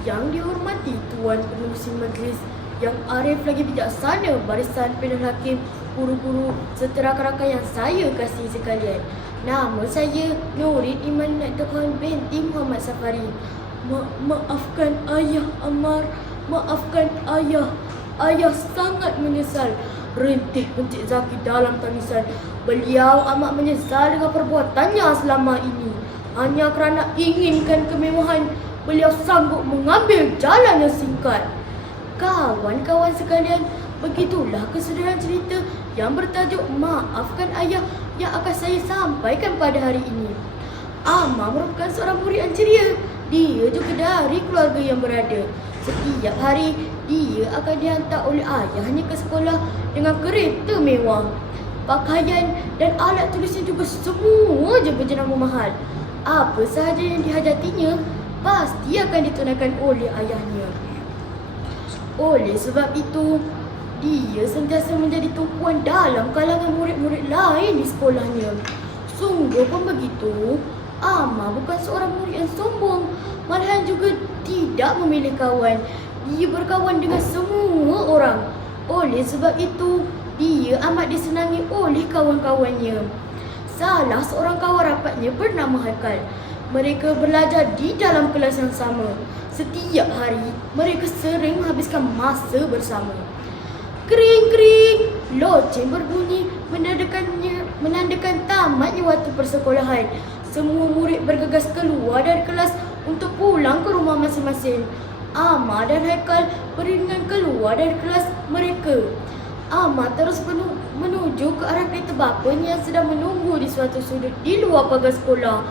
Yang dihormati Tuan Pengerusi Majlis, yang arif lagi bijaksana barisan panel hakim, guru-guru serta rakan-rakan yang saya kasih sekalian. Nama saya Nurin Iman Natohan binti Muhammad Safari. Maafkan ayah Amar, maafkan ayah. Ayah sangat menyesal. Rintih Encik Zaki dalam tangisan. Beliau amat menyesal dengan perbuatannya selama ini. Hanya kerana inginkan kemewahan, beliau sanggup mengambil jalan yang singkat. Kawan-kawan sekalian, begitulah kesedaran cerita yang bertajuk Maafkan Ayah yang akan saya sampaikan pada hari ini. Amar merupakan seorang murid yang ceria. Dia juga dari keluarga yang berada. Setiap hari, dia akan dihantar oleh ayahnya ke sekolah dengan kereta mewah. Pakaian dan alat tulisnya juga semua je berjenama mahal. Apa sahaja yang dihajatinya, pasti akan ditunaikan oleh ayahnya. Oleh sebab itu, dia sentiasa menjadi tumpuan dalam kalangan murid-murid lain di sekolahnya. Sungguh pun begitu, Amar bukan seorang murid yang sombong, malahan juga tidak memilih kawan. Dia berkawan dengan semua orang. Oleh sebab itu, dia amat disenangi oleh kawan-kawannya. Salah seorang kawan rapatnya bernama Haikal. Mereka belajar di dalam kelas yang sama. Setiap hari, mereka sering menghabiskan masa bersama. Kering-kering, loceng berbunyi menandakan tamatnya waktu persekolahan. Semua murid bergegas keluar dari kelas untuk pulang ke rumah masing-masing. Amar dan Haikal beriringan keluar dari kelas mereka. Amar terus menuju ke arah kereta bapanya yang sedang menunggu di suatu sudut di luar pagar sekolah.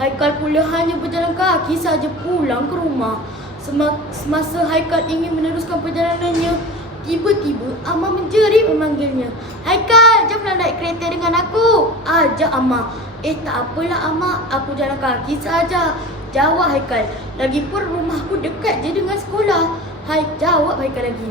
Haikal pula hanya berjalan kaki saja pulang ke rumah. Semasa Haikal ingin meneruskan perjalanannya, tiba-tiba Amar menjerit memanggilnya. "Haikal, jomlah naik kereta dengan aku," ajak Amar. Tak apalah Amar, aku jalan kaki saja," jawab Haikal. "Lagipun rumahku dekat je dengan sekolah," jawab Haikal lagi.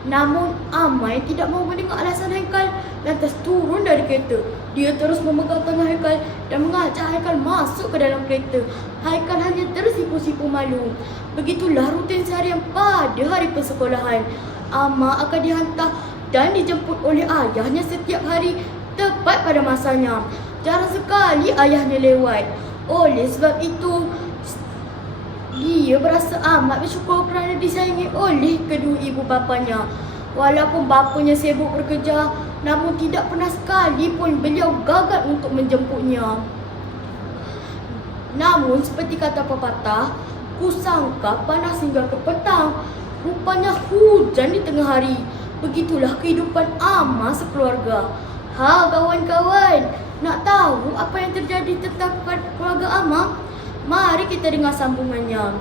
Namun Amar yang tidak mahu mendengar alasan Haikal lantas turun dari kereta. Dia terus memegang tangan Haikal dan mengajak Haikal masuk ke dalam kereta. Haikal hanya tersipu-sipu malu. Begitulah rutin seharian pada hari persekolahan. Amar akan dihantar dan dijemput oleh ayahnya setiap hari tepat pada masanya. Jarang sekali ayahnya lewat. Oleh sebab itu, dia berasa amat bersyukur kerana disayangi oleh kedua ibu bapanya. Walaupun bapanya sibuk bekerja, namun tidak pernah sekali pun beliau gagal untuk menjemputnya. Namun seperti kata pepatah, kusangka panas hingga ke petang, rupanya hujan di tengah hari. Begitulah kehidupan Amar sekeluarga. Kawan-kawan, nak tahu apa yang terjadi tentang keluarga Amar? Mari kita dengar sambungannya.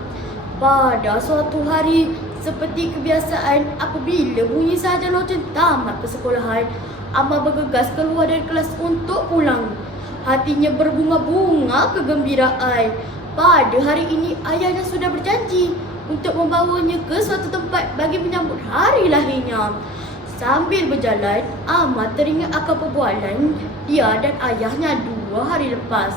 Pada suatu hari, seperti kebiasaan, apabila bunyi saja loceng tamat persekolahan, Amar bergegas keluar dari kelas untuk pulang. Hatinya berbunga-bunga kegembiraan. Pada hari ini, ayahnya sudah berjanji untuk membawanya ke suatu tempat bagi menyambut hari lahirnya. Sambil berjalan, Amar teringat akan perbualan dia dan ayahnya 2 hari lepas.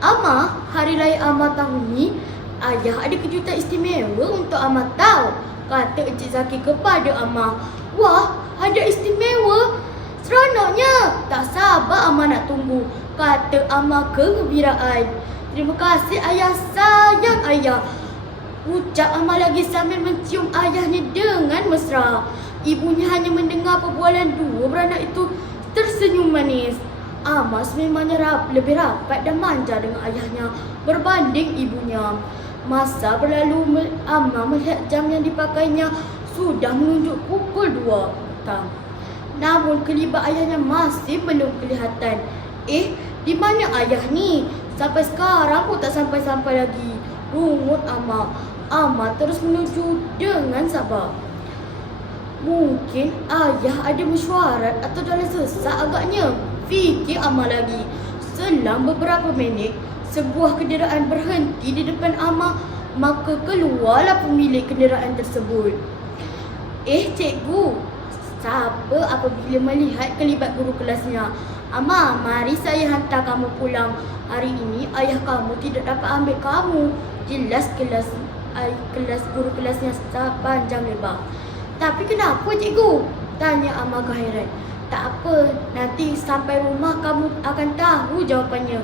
"Amar, hari lahir Amar tahun ni, ayah ada kejutan istimewa untuk Amar tahu," kata Encik Zaki kepada Amar. "Wah, hadiah istimewa? Seronoknya. Tak sabar Amar nak tunggu," kata Amar kegembiraan. "Terima kasih ayah, sayang ayah," ucap Amar lagi sambil mencium ayahnya dengan mesra. Ibunya hanya mendengar perbualan dua beranak itu tersenyum manis. Amar sememangnya lebih rapat dan manja dengan ayahnya berbanding ibunya. Masa berlalu, Amar melihat jam yang dipakainya sudah menunjuk pukul 2 petang. Namun kelibat ayahnya masih belum kelihatan. Di mana ayah ni? Sampai sekarang pun tak sampai-sampai lagi, rungut Amar. Amar terus menuju dengan sabar. Mungkin ayah ada mesyuarat atau dalam sesak agaknya, fikir Amar lagi. Selang beberapa minit, sebuah kenderaan berhenti di depan Amar. Maka keluarlah pemilik kenderaan tersebut. Cikgu, siapa apabila melihat kelibat guru kelasnya? "Amar, mari saya hantar kamu pulang. Hari ini ayah kamu tidak dapat ambil kamu," jelas guru kelasnya panjang lebar. Tapi kenapa cikgu? Tanya Amar kehairan. Tak apa, nanti sampai rumah kamu akan tahu jawapannya.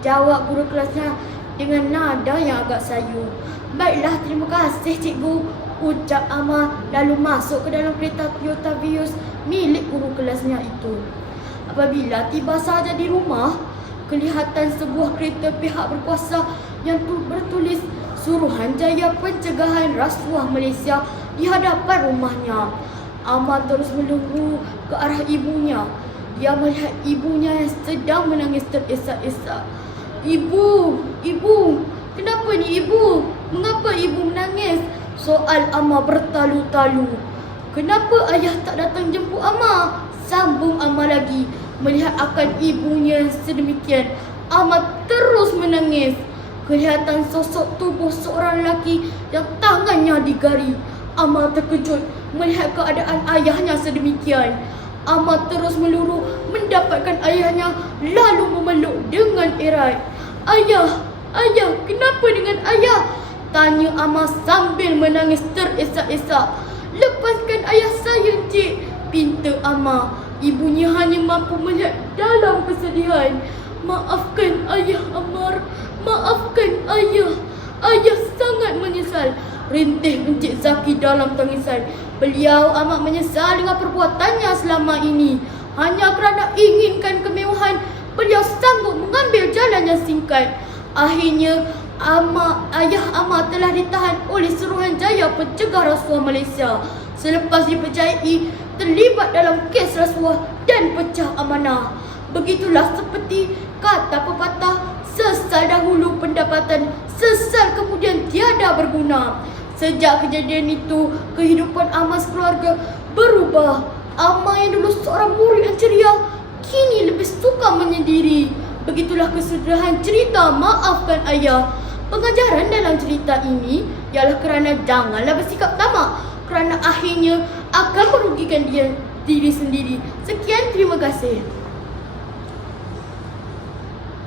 Jawab guru kelasnya dengan nada yang agak sayu. Baiklah, terima kasih cikgu, ucap Amar lalu masuk ke dalam kereta Toyota Vios milik guru kelasnya itu. Apabila tiba saja di rumah, kelihatan sebuah kereta pihak berkuasa yang bertulis Suruhanjaya Pencegahan Rasuah Malaysia di hadapan rumahnya. Amar terus menunggu ke arah ibunya. Dia melihat ibunya yang sedang menangis terisak-isak. Ibu, kenapa ni ibu? Mengapa ibu menangis? Soal Amar bertalu-talu. Kenapa ayah tak datang jemput Amar? Sambung Amar lagi. Melihat akan ibunya sedemikian, Amar terus menangis. Kelihatan sosok tubuh seorang lelaki yang tangannya digari. Amar terkejut melihat keadaan ayahnya sedemikian. Amar terus meluru mendapatkan ayahnya lalu memeluk dengan erat. Ayah, kenapa dengan ayah? Tanya Amar sambil menangis terisak-isak. Lepaskan ayah saya, Encik, pinta Amar. Ibunya hanya mampu melihat dalam kesedihan. Maafkan ayah Amar, maafkan ayah. Ayah sangat menyesal, rintih Encik Zaki dalam tangisan. Beliau amat menyesal dengan perbuatannya selama ini. Hanya kerana inginkan kemewahan, beliau sanggup mengambil jalan yang singkat. Akhirnya, ayah Amar telah ditahan oleh Suruhanjaya Pencegah Rasuah Malaysia selepas dipercayai terlibat dalam kes rasuah dan pecah amanah. Begitulah seperti kata pepatah, sesal dahulu pendapatan, sesal kemudian tiada berguna. Sejak kejadian itu, kehidupan Amar sekeluarga berubah. Amar yang dulu seorang murid yang ceria, kini lebih suka menyendiri. Begitulah kesudahan cerita Maafkan Ayah. Pengajaran dalam cerita ini ialah kerana janganlah bersikap tamak, kerana akhirnya akan merugikan diri sendiri. Sekian, terima kasih.